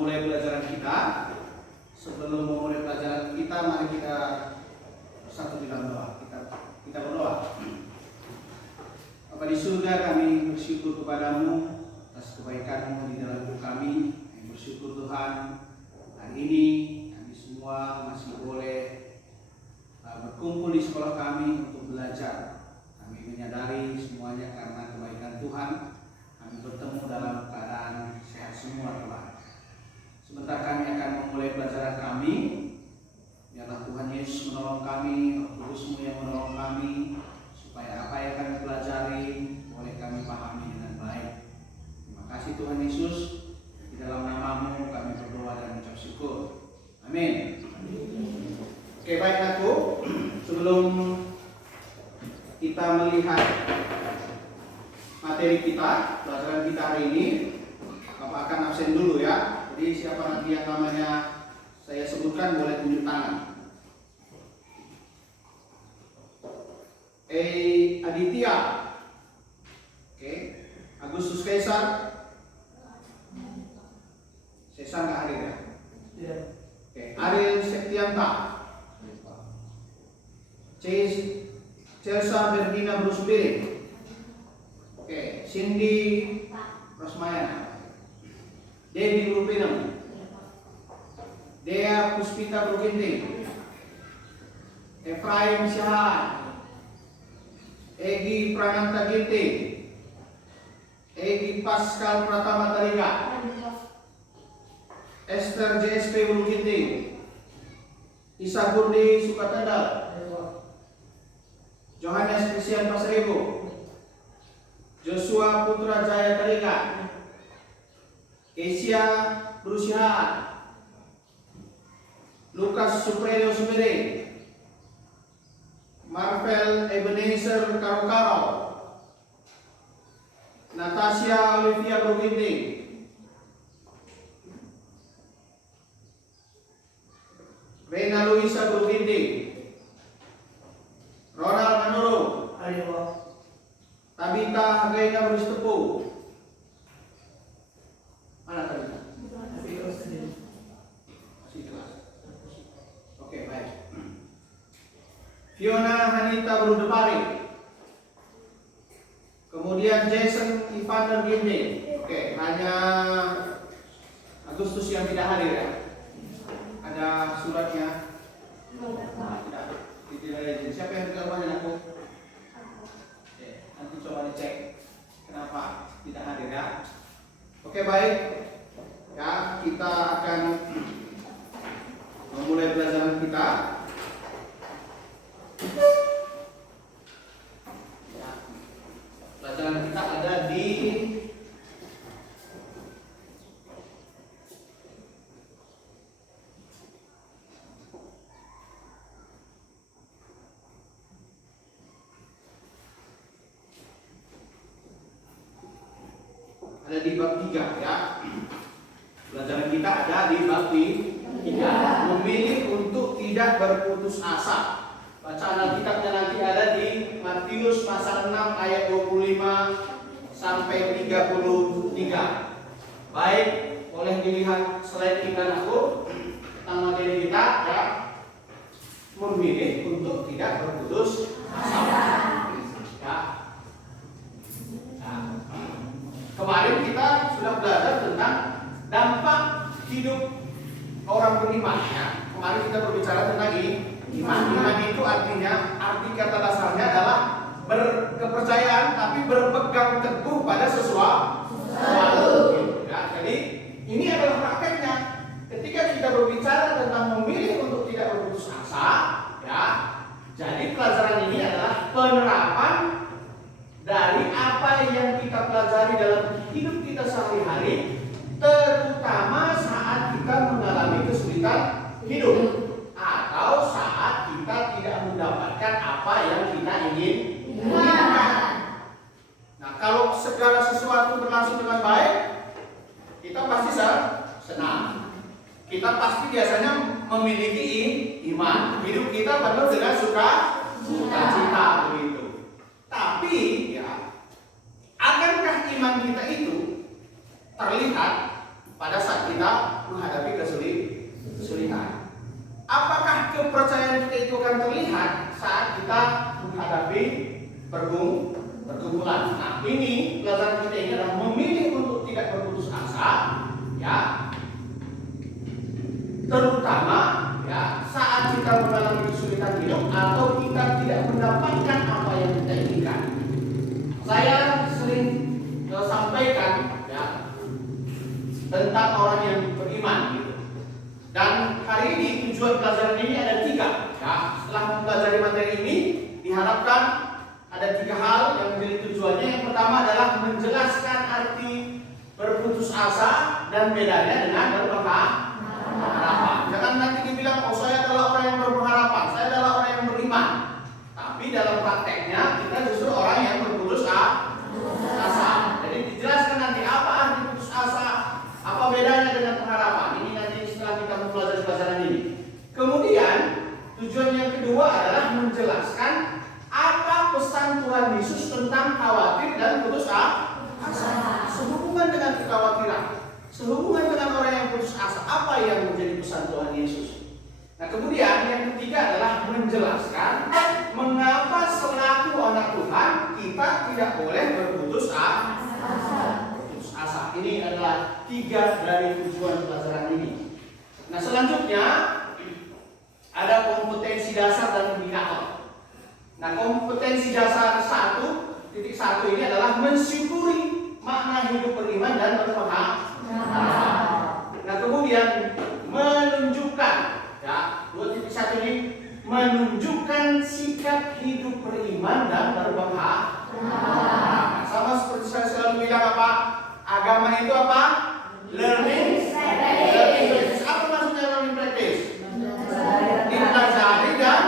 memulai pelajaran kita. Sebelum memulai pelajaran kita, mari kita bersatu di dalam doa. Kita berdoa. Bapa di surga, kami bersyukur kepadamu atas kebaikan-Mu di dalam hidup kami. Kami bersyukur Tuhan, hari ini kami semua masih boleh berkumpul di sekolah kami untuk belajar. Kami menyadari semuanya karena kebaikan Tuhan. Kami bertemu dalam keadaan sehat semua, Tuhan. Sebentar kami akan memulai pelajaran kami. Biarlah Tuhan Yesus menolong kami, Roh Kudus-Mu yang menolong kami, supaya apa yang kami pelajari boleh kami pahami dengan baik. Terima kasih Tuhan Yesus. Di dalam nama-Mu kami berdoa dan mengucap syukur. Amin. Oke, baik aku. Sebelum kita melihat materi kita, pelajaran kita hari ini, Bapak akan absen dulu ya. Jadi siapa nanti yang namanya saya sebutkan boleh tunjuk tangan. Aditya. Oke. Agustus Kaisar. Kaisar nggak hadir ya? Tidak. Oke. Ariel Septianta. Celsa Bergina Brusbiri. Oke. Cindy Rosmayana. Devi Rupinam. Dea Puspita Bruginting. Efraim Syahan. Egi Prananta Ginting. Egi Pascal Pratama Tariga. Esther JSP Ulu Ginting. Isa Burdi Sukatanda. Johannes Christian Pasaribu. Joshua Putra Jaya Tariga. Kesia Brusihan. Lukas Supreyo Sumere. Marvel Ebenezer Karo-Karo. Natasha Olivia Broginting. Rena Luisa Broginting. Ronald Manuro. Tabita Hagaina Brustepu. Mana Tabita? Oke, baik. Fiona Hanita Brudepari. Kemudian Jason Ivander Ginting. Oke, hanya Agustus yang tidak hadir ya. Ada suratnya? Tidak. Siapa yang tidak rumahnya aku? Oke, nanti coba dicek kenapa tidak hadir ya. Oke, baik. Ya, kita akan memulai pelajaran kita. Ya, pelajaran kita ada di bab 3 ya. Pelajaran kita ada di bab 3. Memilih untuk tidak berputus asa. Bacaan Alkitabnya nanti ada di Matius pasal 6 ayat 25 sampai 33. Baik, boleh dilihat slide kita aku tentang materi kita ya. Memilih untuk tidak berputus asa. Ya. Nah, kemarin kita sudah belajar tentang dampak hidup orang beriman ya. Kemarin kita berbicara tentang iman. Iman itu artinya, arti kata dasarnya adalah berkepercayaan tapi berpegang teguh pada sesuatu. Ya, jadi ini adalah prakteknya. Ketika kita berbicara tentang memilih untuk tidak berputus asa, ya. Jadi pelajaran ini adalah penerapan dari apa yang kita pelajari dalam hidup kita sehari-hari, terutama saat kita mengalami kesulitan hidup atau saat kita tidak mendapatkan apa yang kita inginkan. Nah, kalau segala sesuatu berlangsung dengan baik, kita pasti senang. Kita pasti biasanya memiliki iman. Hidup kita penuh dengan sukacita begitu. Tapi ya, akankah iman kita itu terlihat pada saat kita menghadapi kesulitan. Apakah kepercayaan kita itu akan terlihat saat kita menghadapi pergumulan? Nah, ini pelajaran kita ini adalah memilih untuk tidak berputus asa, ya, terutama ya saat kita mengalami kesulitan hidup atau kita tidak mendapatkan apa yang kita inginkan. Saya sering sampaikan ya tentang orang yang beriman gitu. Dan hari ini tujuan pelajaran ini ada 3. Ya, setelah mempelajari materi ini diharapkan ada 3 hal yang menjadi tujuannya. Yang pertama adalah menjelaskan arti berputus asa dan bedanya dengan berpengharapan. Jangan nanti dibilang, oh saya adalah orang yang berpengharapan, saya adalah orang yang beriman. Tapi dalam prakteknya kita justru orang yang berputus asa. Jadi dijelaskan nanti apa arti putus asa, apa bedanya dengan pengharapan. Ini nanti setelah kita mempelajari pelajaran ini. Kemudian tujuan yang kedua adalah menjelaskan apa pesan Tuhan Yesus tentang khawatir dan putus asa. Sehubungan dengan kekhawatiran, sehubungan dengan orang yang putus asa, apa yang menjadi pesan Tuhan Yesus. Nah, kemudian yang ketiga adalah menjelaskan mengapa selaku anak Tuhan kita tidak boleh berputus asa. Ini adalah 3 dari tujuan pelajaran ini. Nah, selanjutnya ada kompetensi dasar dan indikator. Nah, kompetensi dasar 1.1 ini adalah mensyukuri makna hidup beriman dan berpengharapan. Nah, kemudian menunjukkan ya 2.1 ini menunjukkan sikap hidup beriman dan berpengharapan. Sama seperti saya selalu bilang apa? Agama itu apa? Learning practice. Apa maksudnya learning practice? Dipelajari dan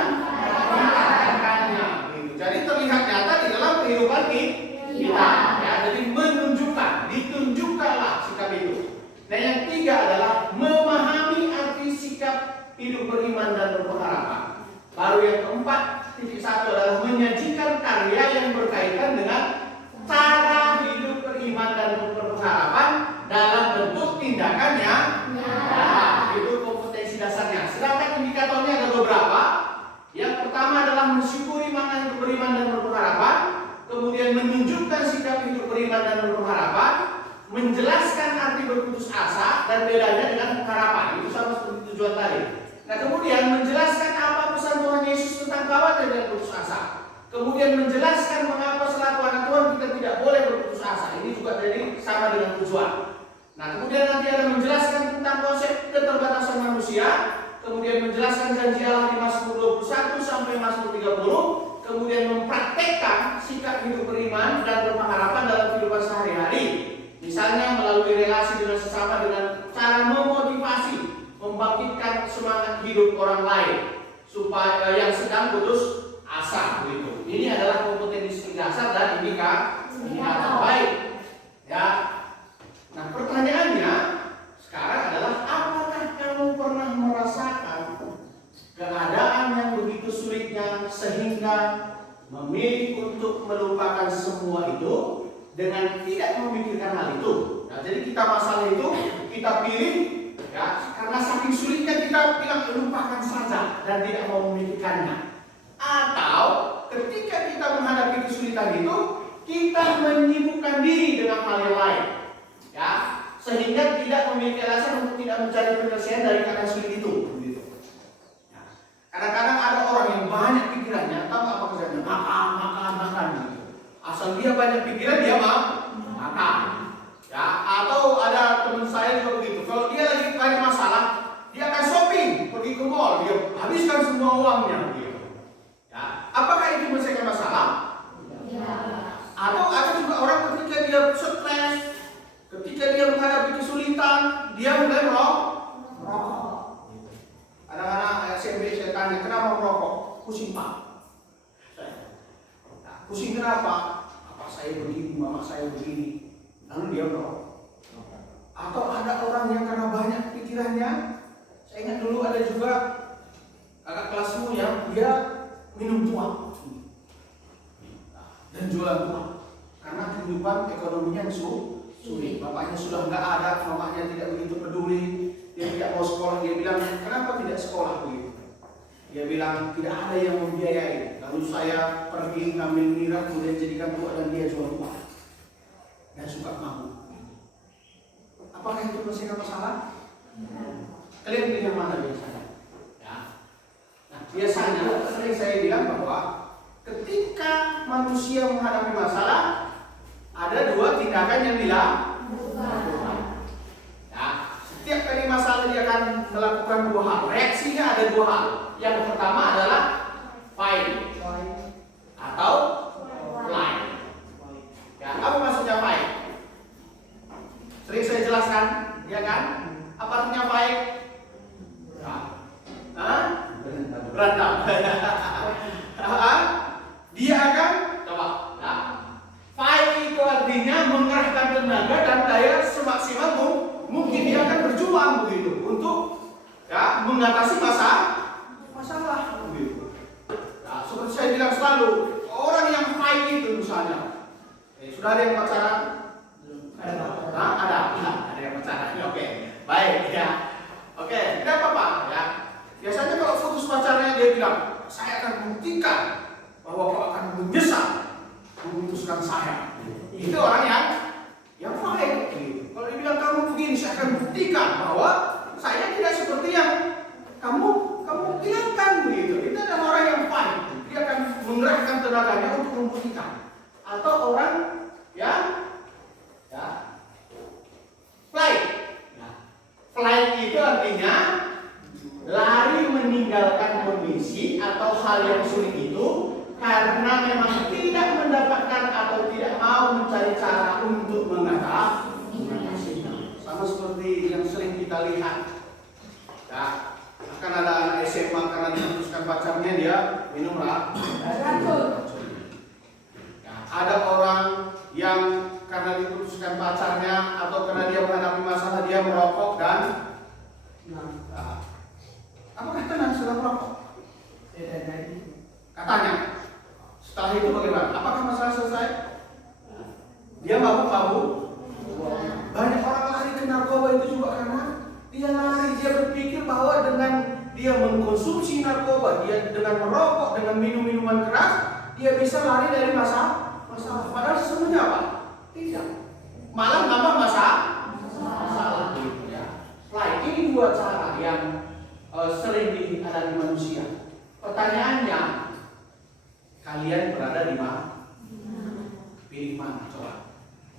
mempraktikkannya. Jadi terlihat nyata di dalam kehidupan kita. Ya, jadi menunjukkan, ditunjukkanlah sikap itu. Dan yang 3 adalah memahami arti sikap hidup beriman dan berpengharapan. Baru yang ke-4.1 adalah menyajikan karya yang berkaitan dengan cara hidup beriman dan berpengharapan dalam bentuk tindakannya. Nah, itu kompetensi dasarnya. Sedangkan indikatornya ada beberapa. Yang pertama adalah mensyukuri makna hidup beriman dan berpengharapan, kemudian menunjukkan sikap hidup beriman dan berpengharapan, menjelaskan arti berputus asa dan bedanya dengan harapan. Itu sama seperti tujuan tadi. Nah, kemudian menjelaskan apa pesan Tuhan Yesus tentang khawatir dan putus asa. Kemudian menjelaskan mengapa selaku anak Tuhan kita tidak boleh berputus asa. Ini juga jadi sama dengan tujuan. Nah, kemudian nanti ada menjelaskan tentang konsep keterbatasan manusia, kemudian menjelaskan janji Allah di Mazmur 21 sampai Mazmur 30, kemudian mempraktekkan sikap hidup beriman dan berpengharapan dalam kehidupan sehari-hari. Misalnya melalui relasi dengan sesama dengan cara memotivasi, membangkitkan semangat hidup orang lain supaya yang sedang putus asa begitu. Ini adalah kompetensi dasar dan indikator baik. Ya. Nah, pertanyaannya sekarang adalah apakah kamu pernah merasakan keadaan yang begitu sulitnya sehingga memilih untuk melupakan semua itu dengan tidak memikirkan hal itu. Nah, jadi kita masalah itu kita pilih ya karena saking sulitnya kita bilang lupakan saja dan tidak mau memikirkannya. Atau ketika kita menghadapi kesulitan itu kita menyibukkan diri dengan hal yang lain, ya sehingga tidak memiliki alasan untuk tidak mencari penyelesaian dari keadaan sulit itu. Ya. Kadang-kadang ada orang yang banyak pikirannya, tahu apa kerjanya? Makan. Gitu. Asal dia banyak pikiran dia makan. Ya, atau ada teman saya juga begitu. Kalau dia lagi banyak masalah, dia akan shopping, pergi ke mall, dia habiskan semua uangnya. Gitu. Ya, apakah itu menyelesaikan masalah? Ya. Atau ada juga orang ketika dia stres, ketika dia menghadapi kesulitan, dia mulai merokok. Anak-anak SMP saya tanya, kenapa merokok? Pusing pak. Nah, pusing kenapa? Apa saya begini, mama saya begini. Lalu dia merokok. Atau ada orang yang karena banyak pikirannya. Saya ingat dulu ada juga kakak kelasmu yang dia minum tua dan jualan tua karena kehidupan ekonominya sulit. sulit. Bapaknya sudah nggak ada, mamanya tidak begitu peduli, dia tidak mau sekolah. Dia bilang, kenapa tidak sekolah begitu? Dia bilang, tidak ada yang membiayai. Lalu saya pergi ngambil nira, kemudian jadikan buah dan dia jual buah. Dan suka mabuk. Apakah itu masih masalah? Kalian pilih yang mana biasanya? Ya. Nah, biasanya sering saya bilang bahwa ketika manusia menghadapi masalah, ada dua tindakan yang dilakukan. Ya, setiap kali masalah dia akan melakukan dua hal. Reaksinya ada dua hal. Yang pertama adalah fight atau flight. Ya, apa maksudnya fight? Sering saya jelaskan, ya kan? Apa artinya fight? Berantem. Dia akan coba. Ya. Fight itu artinya mengerahkan tenaga dan daya semaksimal mungkin. Dia akan berjuang begitu untuk ya mengatasi masalah begitu. Nah, seperti saya bilang selalu, orang yang fight itu misalnya, sudah ada yang pacaran? Nah, ada yang pacaran. Oke, baik ya. Oke, tidak apa-apa ya. Biasanya kalau putus pacarnya dia bilang, saya akan buktikan bahwa kau akan menyesal memutuskan saya. Itu orang yang fight. Gitu. Kalau dia bilang kamu begini, saya akan buktikan bahwa saya tidak seperti yang kamu bilangkan begitu. Itu adalah orang yang fight. Dia akan mengerahkan tenaganya untuk membuktikan. Atau orang yang flight. Flight itu artinya lari meninggalkan kondisi atau hal yang sulit itu karena memang tidak mendapatkan atau tidak mau mencari cara untuk mengatasinya. Sama seperti yang sering kita lihat. Ya, akan ada anak SMA karena diputuskan pacarnya dia minum racun. Ya, ada orang yang karena diputuskan pacarnya atau karena dia menghadapi masalah dia merokok dan apakah tenang sudah merokok? Katanya. Setelah itu bagaimana? Apakah masalah selesai? Dia mabuk-mabuk. Banyak orang lari ke narkoba itu juga karena dia lari, dia berpikir bahwa dengan dia mengkonsumsi narkoba, dia dengan merokok, dengan minum minuman keras, dia bisa lari dari masalah. Padahal sesungguhnya apa? Tidak. Malah nambah masalah. Nah, ini dua cara yang sering dialami manusia. Pertanyaannya, kalian berada di mana? Pilih mana? Coba.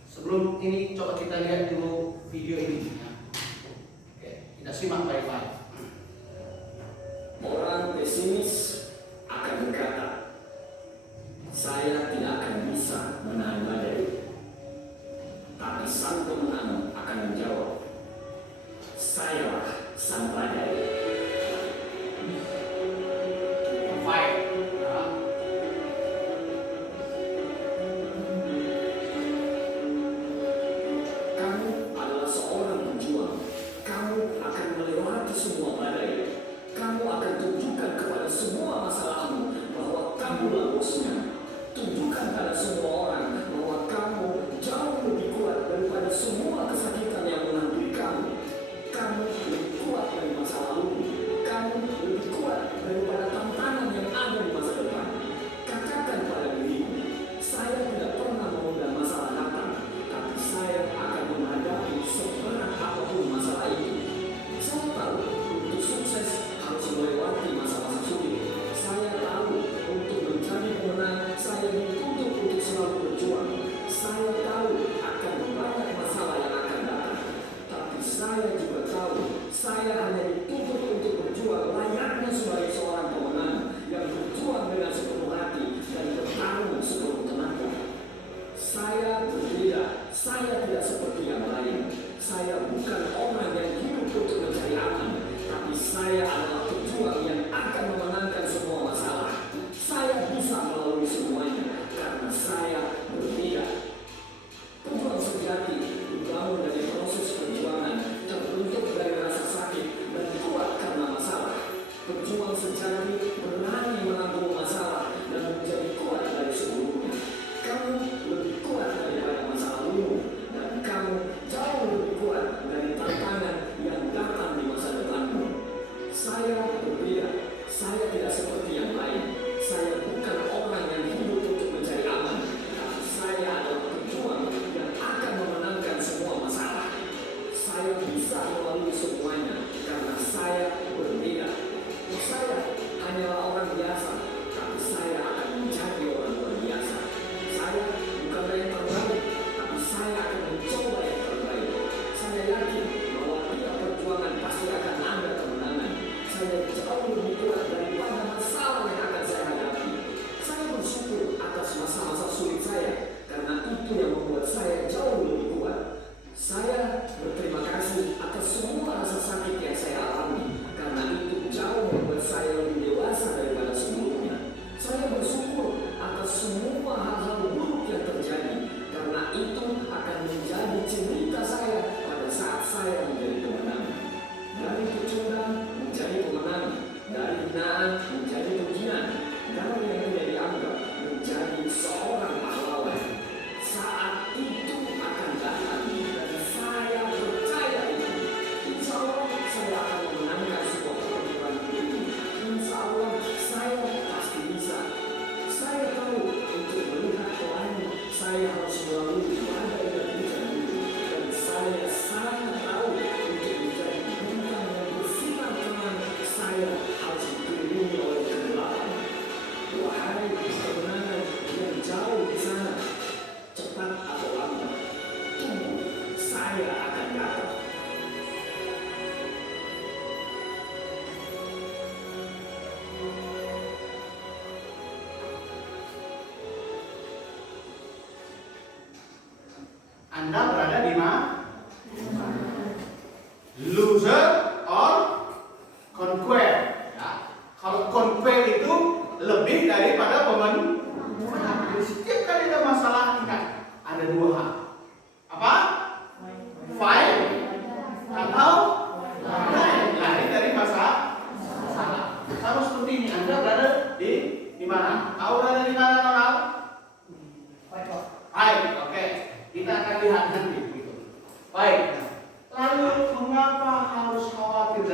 Sebelum ini coba kita lihat dulu video ini. Oke, kita simak baik-baik. Orang pesimis akan berkata, saya tidak akan bisa menahan badai. Tapi sang pemenang akan menjawab, sayalah sang badai.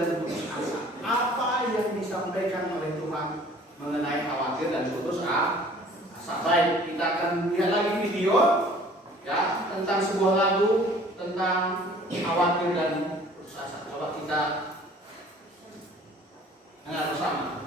dan putus asa. Apa yang disampaikan oleh Tuhan mengenai khawatir dan putus asa? Baik, kita akan lihat lagi video ya tentang sebuah lagu tentang khawatir dan putus asa. Coba kita dengar bersama.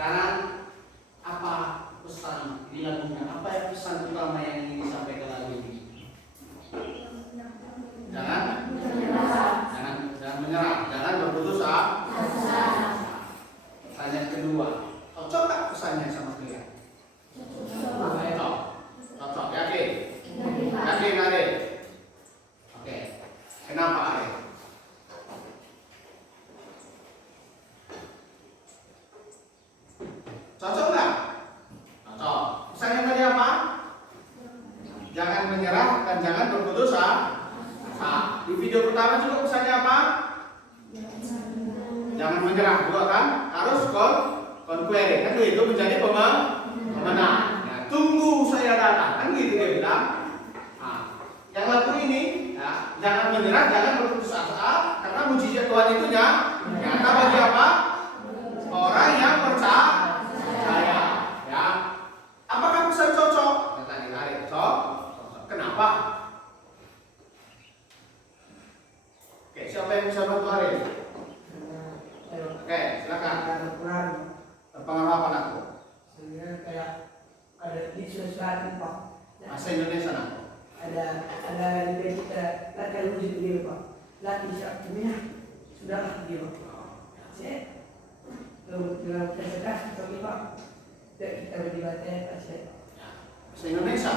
Sekarang apa pesan di lagunya? Apa yang pesan utama yang ingin disampaikan lagu ini? Jangan menyerah, jangan berputus asa. Pertanyaan kedua, cocok nggak pesannya sama kalian? Cocok, yakin? Yakin, Ade? Oke, kenapa Ade? Cocok nggak? Cocok. Pesannya tadi apa? Jangan menyerah dan jangan berputus asa. Di video pertama juga pesannya apa? Jangan menyerah juga kan? Harus conquering, kan itu menjadi pemenang. Ya, tunggu saya datang, kan gitu dia bilang. Nah, yang lagu ini, ya, jangan menyerah, jangan berputus asa, karena mujizat Tuhan itu nyata bagi apa? Orang yang percaya. Ya, apakah pesan cocok? Tadi hari cocok. Kenapa? Oke, siapa yang bisa bantu hari? Oke, silakan. Terpengaruh apa anakku? Sebenarnya kayak ada di sesuatu Pak. Bahasa Indonesia nak? Ada di kita latihan musik begini Pak. Latih siapnya sudah begini Pak. Saya dengan kecerdasan seperti Pak. Dan kita berdibatnya saya. Bahasa Indonesia.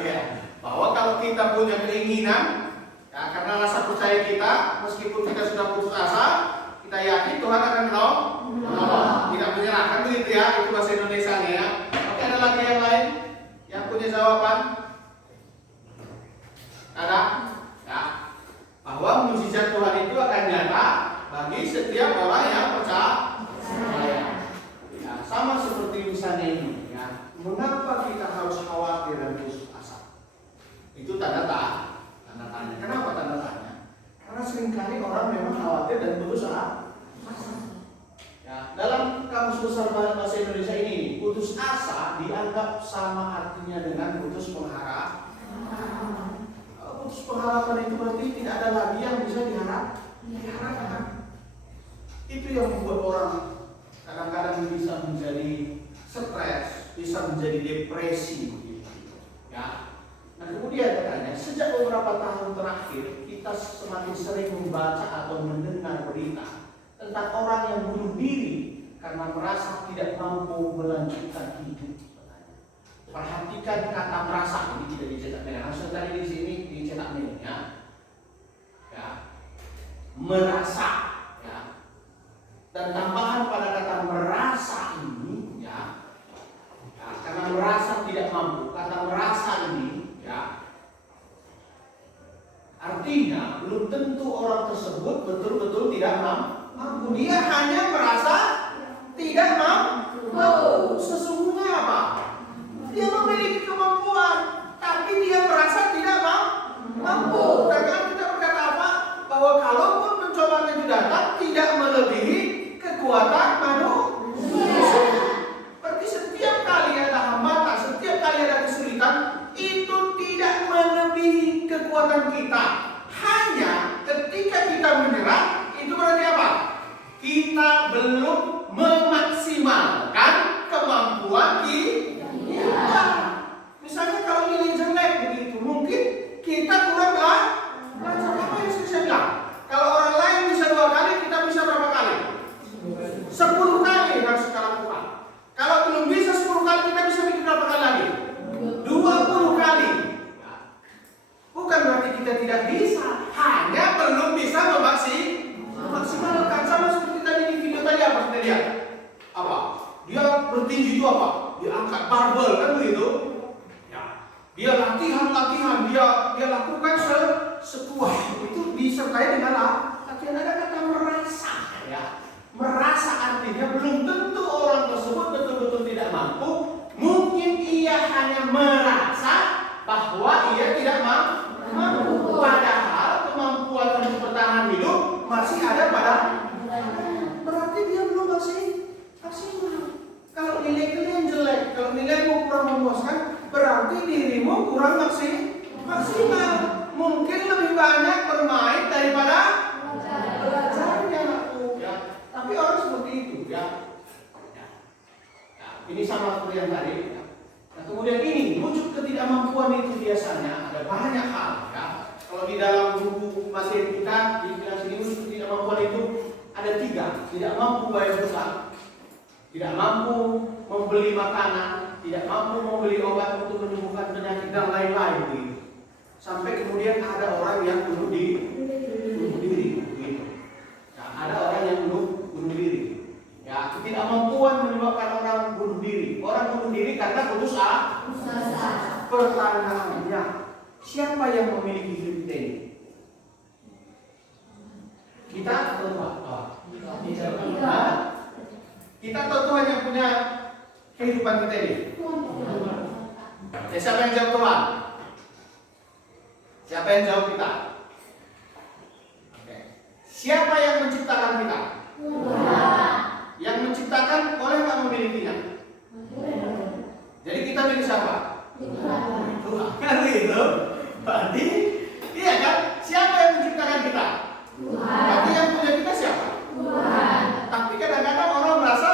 Ya. Bahwa kalau kita punya keinginan, ya, karena rasa percaya kita, meskipun kita sudah putus asa, kita yakin Tuhan akan menolong, tidak menyerahkan begitu ya. Itu bahasa Indonesia ya. Oke, ada lagi yang lain yang punya jawaban? Ada? Ya. Bahwa mujizat Tuhan itu akan nyata bagi setiap orang yang percaya. Ya, sama seperti misalnya ini. Ya. Mengapa kita harus khawatir dan putus asa? Itu tanda tanya. Kenapa tanda tanya? Karena seringkali orang memang khawatir dan putus asa. Ya, dalam kamus besar bahasa Indonesia ini, putus asa dianggap sama artinya dengan putus pengharapan. Putus pengharapan itu berarti tidak ada lagi yang bisa diharapkan. Itu yang membuat orang kadang-kadang bisa menjadi stres, bisa menjadi depresi. Ya. Nah, kemudian katanya sejak beberapa tahun terakhir kita semakin sering membaca atau mendengar berita tentang orang yang bunuh diri karena merasa tidak mampu melanjutkan hidup. Perhatikan kata merasa, ini tidak dicetak merah. Langsung tadi di sini dicetak merahnya. Ya. Merasa, ya. Dan tambahan pada kata merasa ini, ya. Ya, karena merasa tidak mampu, kata merasa ini, ya. Artinya belum tentu orang tersebut betul-betul tidak mampu. Dia hanya merasa tidak mampu. Sesungguhnya apa? Dia memiliki kemampuan, tapi dia merasa tidak mampu. Karena kita berkata apa? Bahwa kalaupun pencobaan itu datang, tidak melebihi kekuatan manusia. Berarti setiap kali ada hambatan, setiap kali ada kesulitan, itu tidak melebihi kekuatan kita. Hanya ketika kita menyerah, itu berarti apa? Kita belum memaksimalkan kemampuan kita. Misalnya kalau nilai jelek begitu, mungkin kita kurang belajar. Apa yang saya bilang? Kalau orang lain bisa 2 kali, kita bisa berapa kali? 10 kali harus kita lakukan. Kalau belum bisa 10 kali, kita bisa bikin berapa kali lagi? 20 kali. Bukan berarti kita tidak bisa, hanya belum bisa memaksimalkan. Sama seperti tadi di video tadi apa kita lihat? Apa? Dia bertinju itu apa? Dia angkat barbel kan begitu? Ya. Dia latihan, dia lakukan sekuat itu disertai dengan latihan. Ada kata merasa, ya. Merasa artinya belum tentu orang tersebut betul-betul tidak mampu. Mungkin ia hanya merasa bahwa ia tidak mampu. Padahal kemampuan untuk bertahan hidup masih ada pada. Berarti dia belum maksimal. Kalau nilai kalian jelek, kalau nilaimu kurang memuaskan, berarti dirimu kurang maksimal. Mungkin lebih banyak bermain daripada belajarnya, ya. Tapi orang seperti itu, ya. ini sama seperti yang tadi. Nah, kemudian ini wujud ketidakmampuan itu biasanya ada banyak hal ya. Kalau di dalam buku materi kita dibilang sini wujud ketidakmampuan itu ada 3. Tidak mampu bayar hutang, tidak mampu membeli makanan, tidak mampu membeli obat untuk menyembuhkan penyakit dan lain-lain begitu. Sampai kemudian ada orang yang bunuh diri begitu. Nah, ada orang yang bunuh diri. Ya, ketidakmampuan menyebabkan orang bunuh diri. Orang bunuh diri karena putus asa. Pertanyaannya, siapa yang memiliki hidup kita ini? Kita atau Tuhan? Nah, kita atau Tuhan yang punya kehidupan kita ini? Ya, siapa yang jawab Tuhan? Siapa yang jawab kita? Oke. Siapa yang menciptakan kita? Tuhan. Yang menciptakan boleh nggak memilikinya? Jadi kita milik siapa? Tuhan. Kan itu? Berarti iya kan? Siapa yang menciptakan kita? Tuhan. Berarti yang punya kita siapa? Tuhan. Tapi kadang-kadang orang merasa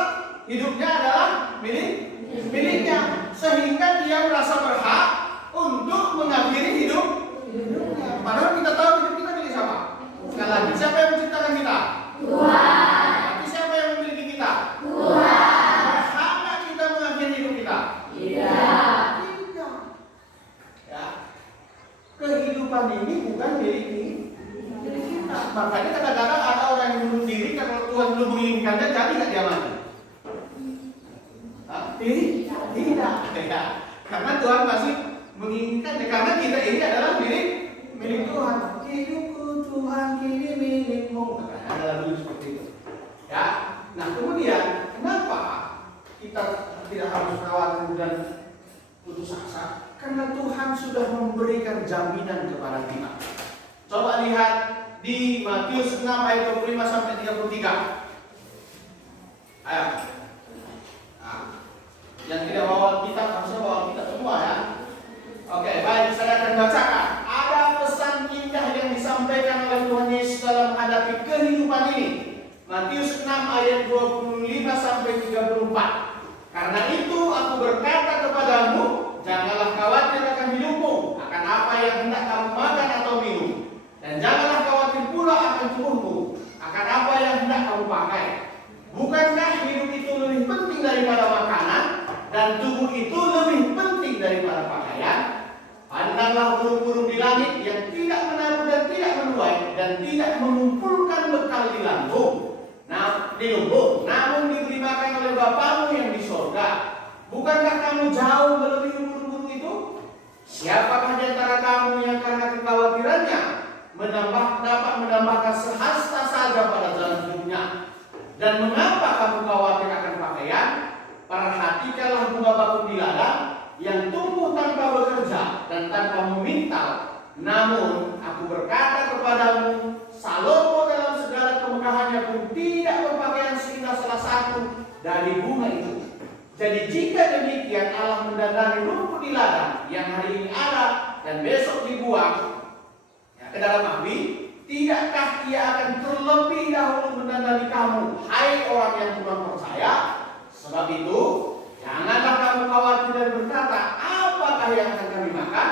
hidupnya adalah miliknya, sehingga dia merasa berhak untuk mengakhiri hidupnya. Padahal kita tahu hidup kita milik siapa? Sekali lagi, siapa yang menciptakan kita? Tuhan. Tapi siapa yang memiliki kita? Tuhan. Berhak nggak kita mengakhiri hidup kita? Tidak. Ya. Kehidupan ini bukan milik kita. Makanya kadang-kadang ada orang yang bunuh diri karena Tuhan belum menginginkannya, jadi nggak dia mati? Tidak. Ya. Karena Tuhan masih menginginkannya. Karena kita ini adalah milik Tuhan. Hidupku Tuhan kini milikmu. Ada lagu seperti itu. Ya. Nah kemudian kenapa kita tidak harus khawatir dan putus asa? Karena Tuhan sudah memberikan jaminan kepada kita. Coba lihat di Matius 6 ayat 25 sampai 33. Ayo. Nah, yang tidak bawa kitab harusnya bawa kitab semua ya. Oke, baik, saya akan bacakan. Ada pesan indah yang disampaikan oleh Tuhan Yesus dalam menghadapi kehidupan ini. Matius 6 ayat 25 sampai 34. Karena itu aku berkata kepadamu, janganlah khawatir akan hidupmu, akan apa yang hendak kamu makan atau minum. Dan janganlah khawatir pula akan tubuhmu, akan apa yang hendak kamu pakai. Bukankah hidup itu lebih penting daripada makanan, dan tubuh itu lebih penting daripada pakaian? Pandanglah burung-burung di langit yang tidak menabur dan tidak menuai dan tidak mengumpulkan bekal di lumbung, namun diberi makan oleh Bapamu yang di sorga. Bukankah kamu jauh melebihi burung-burung itu? Siapakah di antara kamu yang karena kekhawatirannya dapat menambahkan sehasta saja pada jalan hidupnya? Dan mengapa kamu khawatir akan pakaian? Perhatikanlah bunga bakung di ladang yang tumbuh tanpa bekerja dan tanpa meminta. Namun aku berkata kepadamu, Salomo dalam segala kemegahannya pun tidak berpakaian seindah salah satu dari bunga itu. Jadi jika demikian Allah mendandani rumput di ladang yang hari ini ada dan besok dibuang ke dalam api, tidakkah Ia akan terlebih dahulu mendandani kamu, hai orang yang kurang percaya? Sebab itu, janganlah kamu khawatir dan berkata, apakah yang akan kami makan?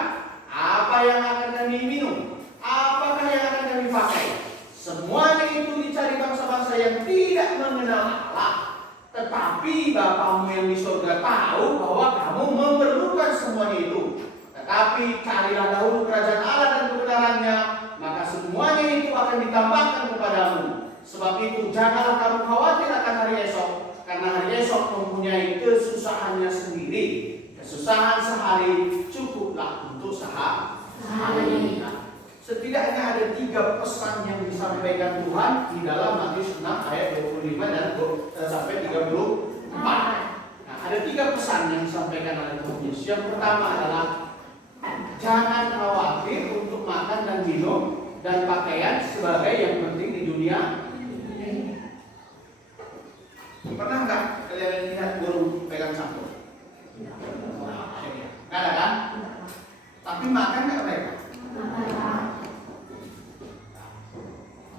Apa yang akan kami minum? Apakah yang akan kami pakai? Semuanya itu dicari bangsa-bangsa yang tidak mengenal Allah. Tetapi Bapamu yang di surga tahu bahwa kamu memerlukan semuanya itu. Tetapi carilah dahulu kerajaan Allah dan kebenarannya, maka semuanya itu akan ditambahkan kepadamu. Sebab itu janganlah kamu khawatir akan hari esok, karena hari esok mempunyai kesusahannya sendiri. Kesusahan sehari cukuplah untuk sehari. Setidaknya ada 3 pesan yang disampaikan Tuhan di dalam Matius 6 ayat 25 dan sampai 34. Nah, ada 3 pesan yang disampaikan oleh Tuhan Yesus. Yang pertama adalah jangan khawatir untuk makan dan minum dan pakaian sebagai yang penting di dunia. Pernah nggak kalian lihat burung pegang sapu? Nggak ada kan? Tapi makan nggak mereka?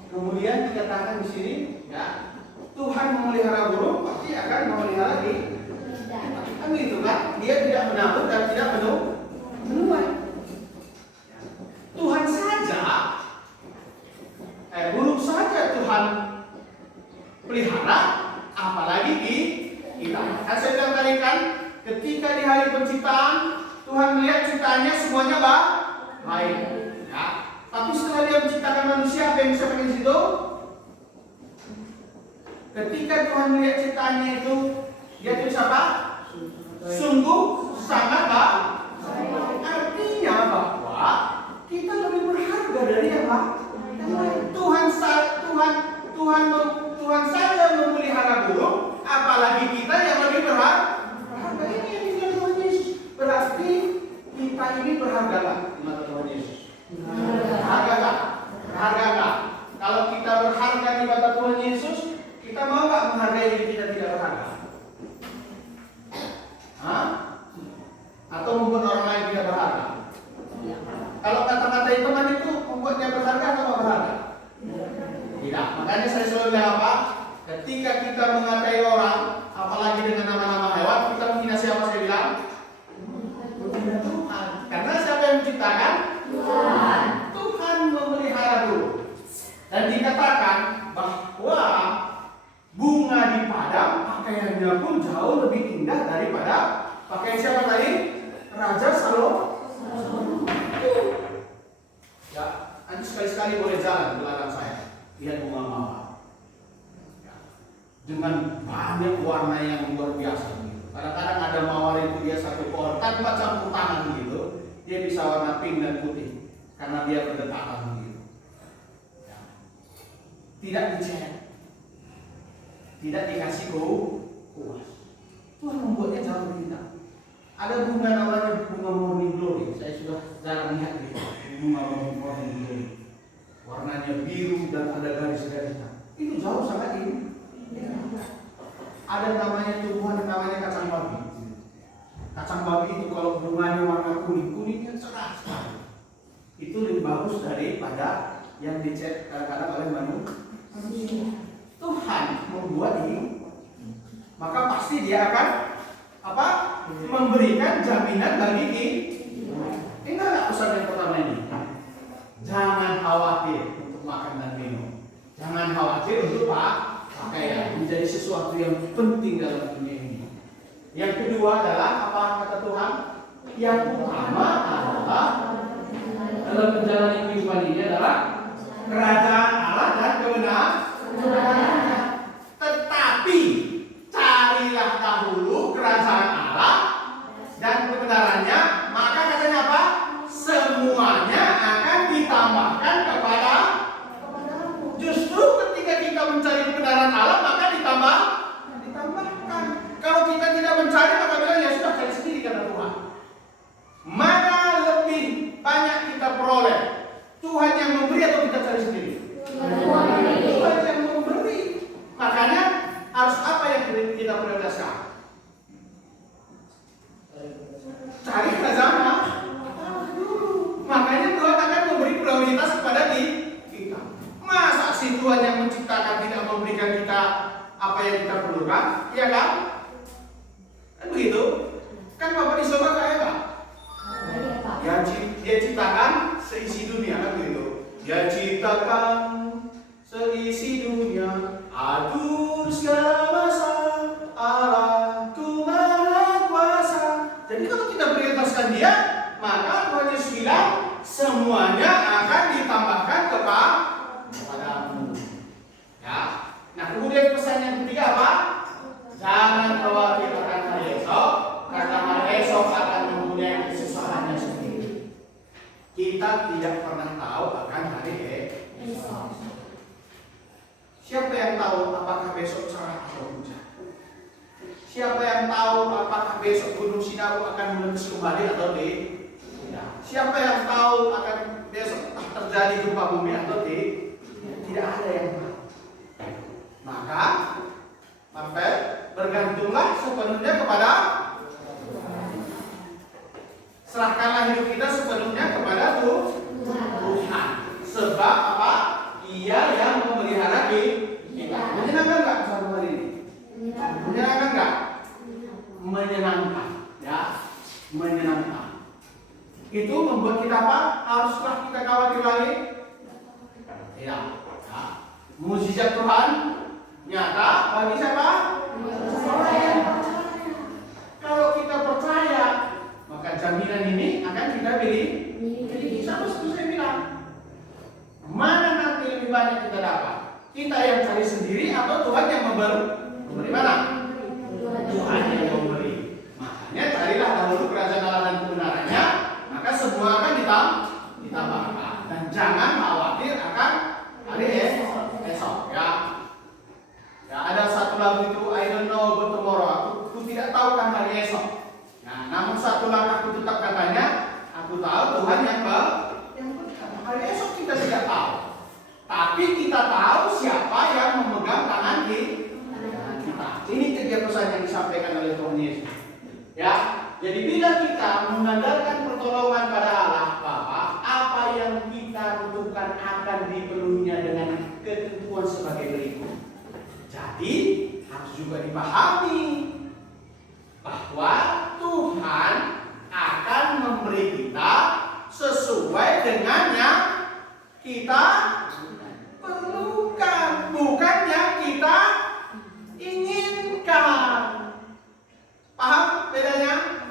Kemudian dikatakan di sini, ya, Tuhan memelihara burung, pasti akan memelihara kita. Ketika di hari penciptaan, Tuhan melihat ciptaannya semuanya baik. Ya. Tapi setelah Dia menciptakan manusia, apa yang bisa di situ? Ketika Tuhan melihat ciptaannya itu, Dia tulis apa? Sungguh sangat baik. Artinya bahwa kita lebih berharga dari yang lain. Tuhan saja memelihara burung, apalagi kita yang lebih berharga. Ini yang dibilang Tuhan Yesus. Berarti kita ini berharga gak di mata Tuhan Yesus? Berharga gak? Berharga gak? Kalau kita berharga di mata Tuhan Yesus, kita mau gak menghargai diri kita tidak berharga? Hah? Atau membuat orang lain tidak berharga? Kalau kata-kata teman itu membuatnya berharga atau tidak berharga? Tidak. Makanya saya selalu bilang apa? Ketika kita mengatai orang, apalagi dengan nama-nama hewan, kita menghina siapa saya bilang? Menghina Tuhan. Karena siapa yang menciptakan? Tuhan. Tuhan memelihara dulu. Dan dikatakan bahwa bunga di padang pakaiannya pun jauh lebih indah daripada pakaian siapa tadi? Raja Salomo. Ya, nanti sekali-sekali boleh jalan di belakang saya. Lihat bunga mawar. Ya. Dengan banyak warna yang luar biasa gitu. Kadang-kadang ada mawar itu dia satu pohon tanpa campur tangan gitu. Dia bisa warna pink dan putih karena dia berdekatan gitu. Ya. Tidak dicat. Tidak dikasih kuas. Tuhan membuatnya jauh lebih indah. Ada bunga namanya bunga morning glory. Saya sudah jarang lihat gitu. Bunga morning glory. Warnanya biru dan ada garis-garisnya. Itu jauh sangat ini. Ada namanya tumbuhan namanya kacang babi. Kacang babi itu kalau bunganya warna kuningnya cerah sekali. Itu lebih bagus daripada yang dicat kadang-kadang oleh manusia. Tuhan membuat ini, maka pasti Dia akan apa? Memberikan jaminan bagi kita. Ingat nggak pesan yang pertama ini? Jangan khawatir untuk makan dan minum. Jangan khawatir untuk pakaian. Menjadi sesuatu yang penting dalam dunia ini. Yang kedua adalah apa kata Tuhan? Yang utama adalah dalam menjalani kehidupan ini adalah kerajaan Allah dan kebenaran. Tetapi carilah dahulu kerajaan Allah dan kebenarannya, maka katanya apa? Semuanya akan ditambahkan kepadamu. Justru ketika kita mencari kebenaran Allah, maka ditambahkan. Kalau kita tidak mencari, maka bilang ya sudah cari sendiri kata Tuhan. Mana lebih banyak kita peroleh? Tuhan yang memberi atau kita cari sendiri? Tuhan yang memberi. Makanya harus apa yang kita prioritaskan? Cari khazanah. Makanya Tuhan akan memberi prioritas kepada kita. Masa si Tuhan yang menciptakan tidak memberikan kita apa yang kita perlukan? Iya kan? Kan begitu? Kan Bapak di surga kaya Pak? Dia ciptakan seisi dunia kan begitu? Dia ciptakan seisi dunia, aduh segala masa, Allahku Maha Kuasa. Jadi kalau kita prioritaskan Dia, maka Tuhan Yesus bilang semuanya akan ditambahkan kepadamu. Ya. Nah, kemudian pesan yang ketiga apa? Jangan khawatir akan hari esok, karena hari esok akan mempunyai kesusahannya sendiri. Kita tidak pernah tahu akan hari esok. Siapa yang tahu apakah besok cerah atau hujan? Siapa yang tahu apakah besok Gunung Sinabung akan meletus kembali atau tidak? Siapa yang tahu akan besok terjadi gempa bumi atau tidak? Tidak ada yang tahu. Maka bergantunglah sepenuhnya kepada Tuhan. Serahkanlah hidup kita sepenuhnya kepada Tuhan. Sebab apa? Ia yang memelihara kita. Menyenangkan nggak satu hari ini? Menyenangkan nggak? Menyenangkan, ya, menyenangkan. Itu membuat kita apa? Haruskah kita khawatir lagi? Tidak. Ya. Mukjizat Tuhan nyata bagi siapa? Kalau kita ketahukan hari esok. Nah, namun satu langkah tetap katanya, aku tahu Tuhan yang berkata. Hari esok kita tidak tahu. Tapi kita tahu siapa yang memegang tangan kita. Ini tiga pesan yang disampaikan oleh Tuhan Yesus. Ya, jadi bila kita mengandalkan pertolongan pada Allah Bapa, apa yang kita butuhkan akan dipenuhinya dengan ketentuan sebagai berikut. Jadi harus juga dipahami bahwa Tuhan akan memberi kita sesuai dengan yang kita perlukan, bukan yang kita inginkan. Paham bedanya?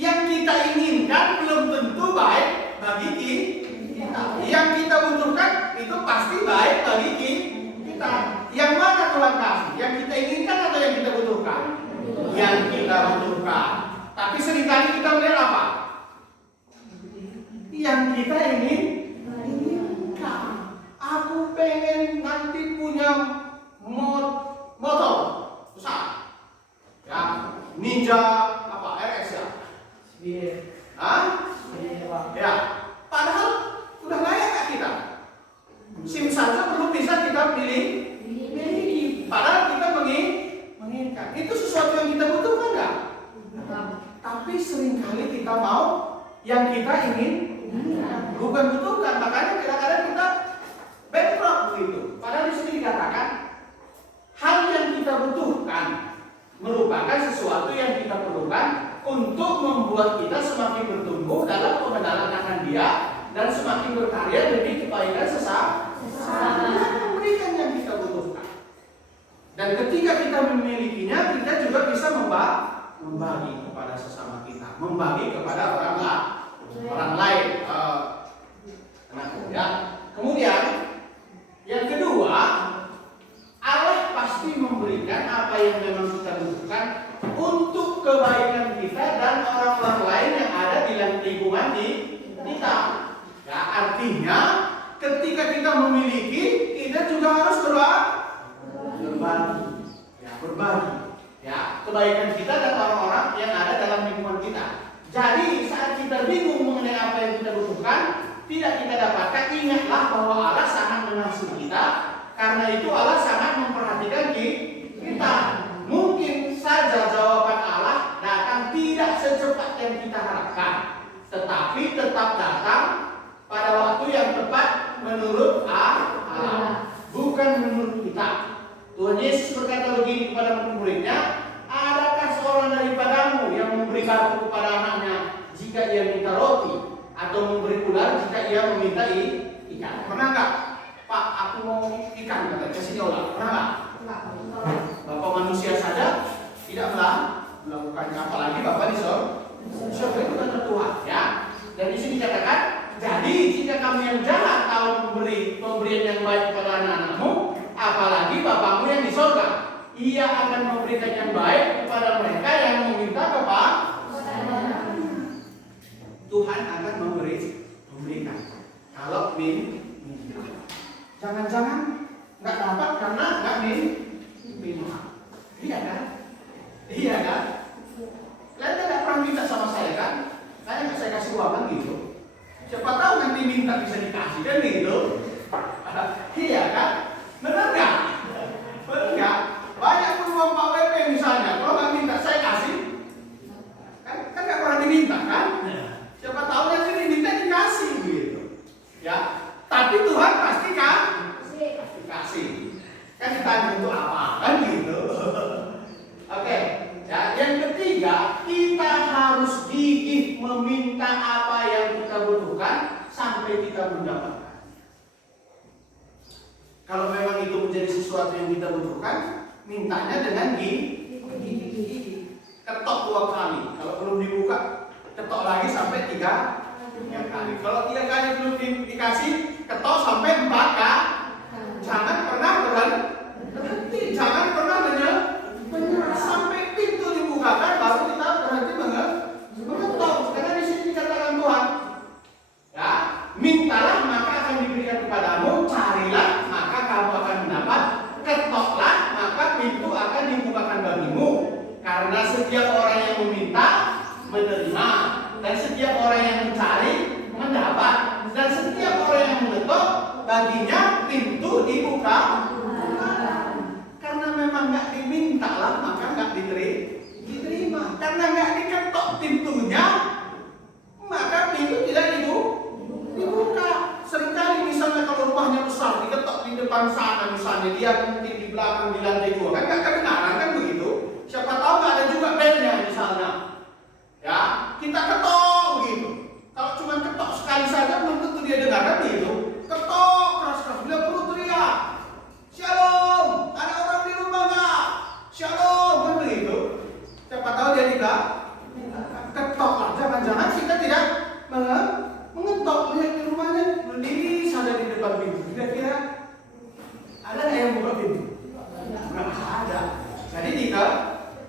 Yang kita inginkan belum tentu baik bagi kita. Yang kita butuhkan itu pasti baik bagi kita. Yang mana Tuhan kasih? Yang kita inginkan atau yang kita butuhkan? Yang kita butuhkan. Tapi seringkali kita melihat apa? Yang kita inginkan. Aku pengen nanti punya motor besar. Ya, Ninja apa? RX ya? Ya. Padahal udah layak gak kita? SIM saja belum bisa kita miliki. Padahal kita menginginkan. Itu sesuatu yang kita butuhkan nggak? Tapi seringkali kita mau yang kita inginkan, bukan butuhkan. Makanya kadang-kadang kita bankrupt begitu. Padahal di sini dikatakan hal yang kita butuhkan merupakan sesuatu yang kita perlukan untuk membuat kita semakin bertumbuh dalam pengenalan akan Dia dan semakin berkarya demi kebaikan sesama. Memberikan yang kita butuhkan. Dan ketika kita memilikinya, kita juga bisa membagi kepada sesama kita, membagi kepada orang lain. Ya. Kemudian yang kedua, Allah pasti memberikan apa yang memang kita butuhkan untuk kebaikan kita dan orang-orang lain yang ada di lingkungan kita. Ya, artinya ketika kita memiliki, kita juga harus berbagi. Ya, berbagi. Ya, kebaikan kita dan orang-orang yang ada dalam lingkungan kita. Jadi saat kita bingung mengenai apa yang kita butuhkan, tidak kita dapatkan, ingatlah bahwa Allah sangat mengasihi kita. Karena itu Allah sangat memperhatikan kita. Mungkin saja jawaban Allah datang tidak secepat yang kita harapkan, tetapi tetap datang pada waktu yang tepat menurut Allah, bukan menurut kita. Tuhan Yesus berkata begini kepada murid-muridnya, adakah seorang daripadamu yang memberi batu kepada anaknya jika ia minta roti, atau memberi ular jika ia meminta ikan? Pernah nggak? Pak, aku mau ikan, kata kasih ular. Pernah nggak? Bapak manusia saja tidak melakukannya, apalagi Bapak di surga itu kan Tuhan, ya. Dan di sini dikatakan, jadi jika kamu yang jahat tahu memberi pemberian yang baik kepada anak-anakmu, apalagi Bapakmu yang di surga, Ia akan memberikan yang baik kepada mereka yang meminta kepada Tuhan akan memberikan. Kalau jangan-jangan nggak dapat karena nggak minta. Iya kan? Iya kan? Kalian tidak pernah minta sama saya kan? Saya nggak saya kasih uang kan gitu. Siapa tahu nanti minta bisa dikasih kan gitu. Iya kan? Benar nggak? Benar nggak? Banyak peluang Pak WP misalnya, kalau nggak minta saya kasih, kan nggak pernah diminta kan? Siapa tahu nanti diminta dikasih gitu. Ya. Tapi Tuhan pasti kan dikasih. Kan ditanya untuk apa kan gitu. Oke. Ya, yang ketiga, kita harus gigih meminta apa yang kita butuhkan sampai kita mendapatkan. Kalau memang itu menjadi sesuatu yang kita butuhkan, mintanya dengan gigih. Ketok 2 kali. Kalau belum dibuka, ketok lagi sampai 3 kali. Kalau 3 kali belum dikasih, ketok sampai 4 kali. Jangan pernah berhenti. Jangan pernah menyerah. Sampai pintu dibukakan baru kita berhenti mengetok. Karena di sini dikatakan Tuhan, ya, mintalah maka akan diberikan kepadamu, carilah maka kamu akan mendapat, ketoklah maka pintu akan dibukakan bagimu. Karena Karena setiap orang yang meminta menerima, dan setiap orang yang mencari mendapat, dan setiap orang yang mengetok baginya pintu dibuka. Karena memang nggak diminta lah, maka nggak diterima. Karena nggak diketok pintunya, maka pintu tidak dibuka. Seringkali misalnya kalau rumahnya besar, diketok di depan sana misalnya, dia mungkin di belakang di lantai 2, kan nggak kedengaran kan begitu. Siapa tahu nggak ada juga belnya misalnya. Ya, kita ketok begitu. Kalau cuma ketok sekali saja belum tentu dia dengar kan begitu. Ketok keras-keras, bila perlu teriak, "Shalom, ada orang di rumah nggak? Shalom," kan begitu. Siapa tahu dia tidak ketok lah. Jangan-jangan kita tidak mengetok, lihat di rumahnya berdiri saja di depan pintu. Kira-kira ada nggak yang buka pintu? Nggak ada. Jadi kita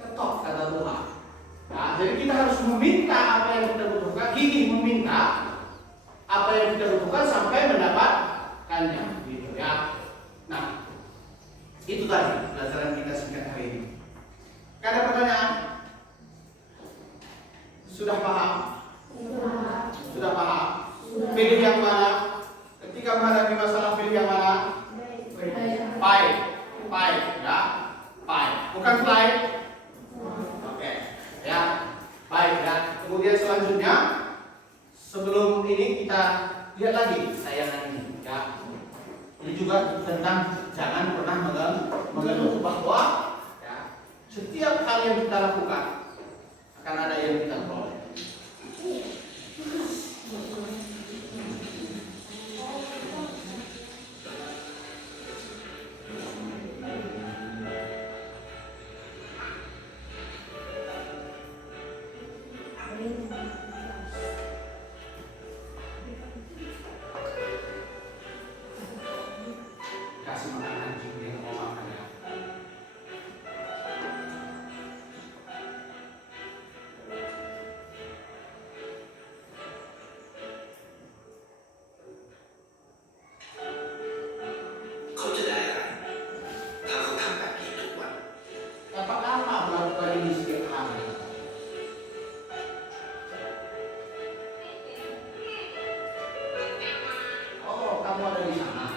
ketok kata Tuhan. Nah, jadi kita harus meminta apa yang kita butuhkan, gigih meminta apa yang kita butuhkan sampai mendapatkannya, gitu ya. Nah, itu tadi pelajaran kita singkat hari ini. Ada pertanyaan? Sudah paham? Sudah paham? Pilih yang mana? Ketika menghadapi masalah pilih yang mana? Baik, ya. Baik, bukan fly. Oke, ya. Baik, ya. Kemudian selanjutnya, sebelum ini kita lihat lagi tayangan ini, ya. Ini juga tentang jangan pernah mengeluh bahwa ya, setiap hal yang kita lakukan akan ada yang kita peroleh. Kasih makan anjing dia mau makan ya. Dapat apa melakukan ini setiap hari? Oh, kamu ada di sana.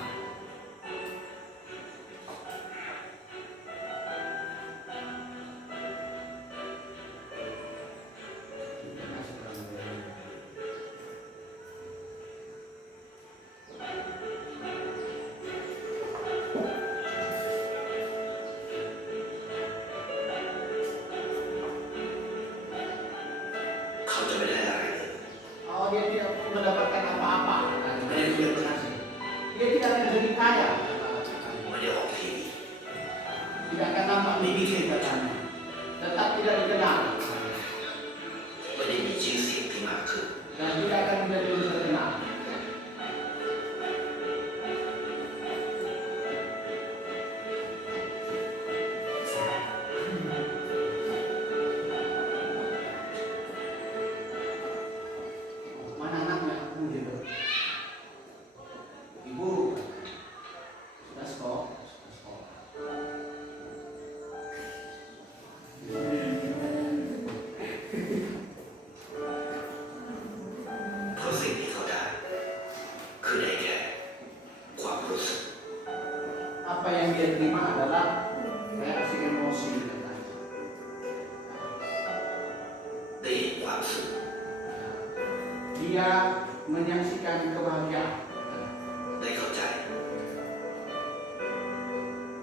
Oh, dia tidak mendapatkan apa-apa. Dia tidak akan jadi kaya. Tidak akan nampak miskin katanya. Tetap tidak dikenal. Dan tidak akan menjadi terkenal. Mana anaknya? Gitu. Ibu sudah sekolah. Apa yang dia terima adalah reaksi emosi katanya. Dia menyaksikan kebahagiaan.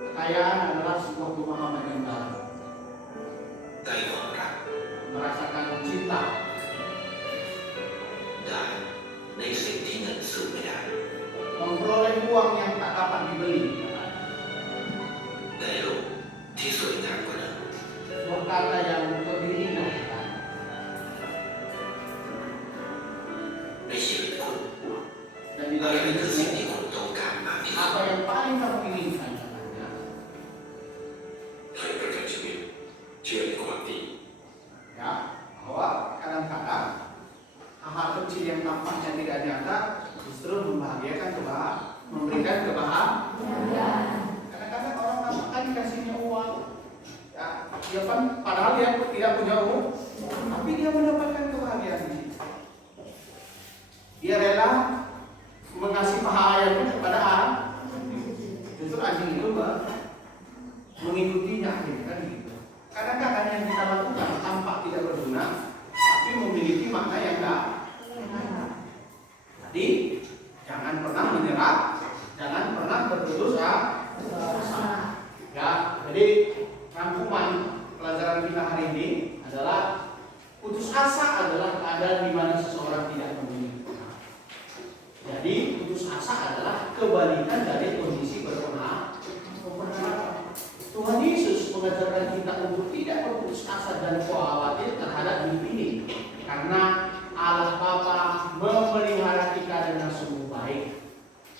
Kekayaan adalah sebuah pemahaman yang baru. Merasakan cinta. Memperoleh uang yang tak dapat dibeli. Sebuah kata yang lebih indah. Dan di dalam hidupmu, apa yang paling kamu inginkan? Ya, bahwa kadang-kadang hal-hal kecil yang tampaknya tidak nyata justru membahagiakan memberikan kebahagiaan. Kadang-kadang orang tampakkan dikasihnya uang, ya, ya kan, padahal dia tidak punya umur, tapi dia mendapatkan kebahagiaan ini. Dia rela mengasih paha ayamnya kepada Adam. Justru anjing itu mengikutinya akhirnya kan gitu. Kadang-kadang yang kita lakukan tampak tidak berguna, tapi memiliki makna yang enggak. Jadi jangan pernah menyerah, jangan pernah berputus asa. Ya, jadi rangkuman pelajaran kita hari ini adalah putus asa adalah keadaan di mana seseorang tidak memiliki. Jadi putus asa adalah kebalikan dari kondisi berpengharapan. Tuhan Yesus mengajarkan kita untuk tidak berputus asa dan khawatir terhadap hidup ini, karena Allah Bapa memelihara kita dengan sungguh baik.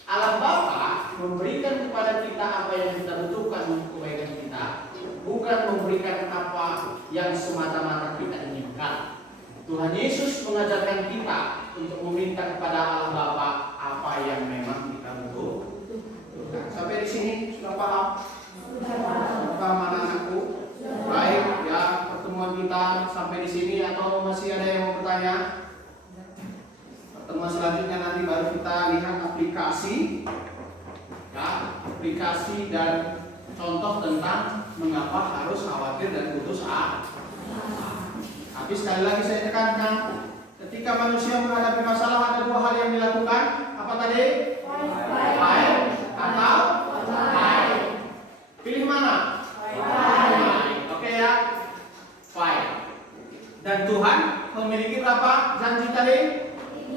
Allah Bapa memberikan kepada kita apa yang kita butuhkan untuk kebaikan kita, bukan memberikan apa yang semata-mata kita inginkan. Tuhan Yesus mengajarkan kita untuk meminta kepada Allah Bapa apa yang memang kita butuhkan. Sampai di sini sudah paham? Paham anak-anakku? Baik, ya, pertemuan kita sampai di sini, atau masih ada yang mau bertanya? Pertemuan selanjutnya nanti baru kita lihat aplikasi, ya, aplikasi dan contoh tentang mengapa harus khawatir dan putus asa. Tapi sekali lagi saya tekankan, ketika manusia menghadapi masalah ada dua hal yang dilakukan. Apa tadi? Baik atau baik. Pilih mana? Baik. Oke ya. Baik. Dan Tuhan memiliki berapa janji tadi?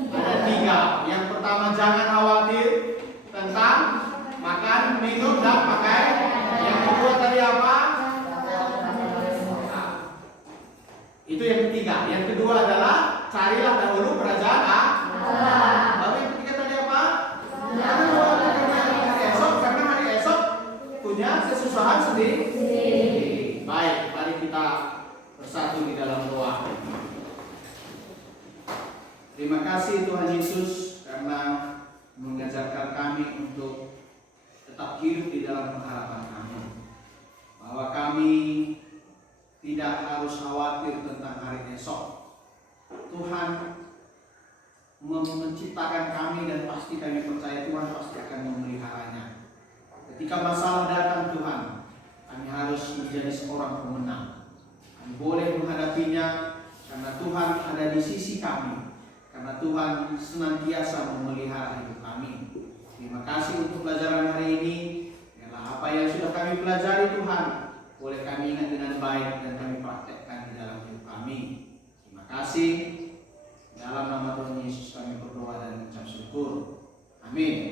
Ada 3. Yang pertama, jangan khawatir tentang makan, minum, dan pakaian. Yang kedua tadi apa? Itu yang ketiga. Yang kedua adalah carilah dahulu kerajaan Allah. Lalu yang ketiga tadi apa? Hari esok, karena hari esok punya kesusahan sendiri. Baik, mari kita bersatu di dalam doa. Terima kasih Tuhan Yesus karena mengajarkan kami untuk tetap hidup di dalam pengharapan kami, bahwa kami tidak harus khawatir tentang hari esok. Tuhan menciptakan kami dan pasti kami percaya Tuhan pasti akan memeliharanya. Ketika masalah datang Tuhan, kami harus menjadi seorang pemenang. Kami boleh menghadapinya karena Tuhan ada di sisi kami, karena Tuhan senantiasa memelihara hidup kami. Terima kasih untuk pelajaran hari ini. Biarlah apa yang sudah kami pelajari Tuhan boleh kami ingat dengan baik dan kami praktekkan di dalam hidup kami. Terima kasih. Dalam nama Tuhan Yesus kami berdoa dan mengucap syukur. Amin.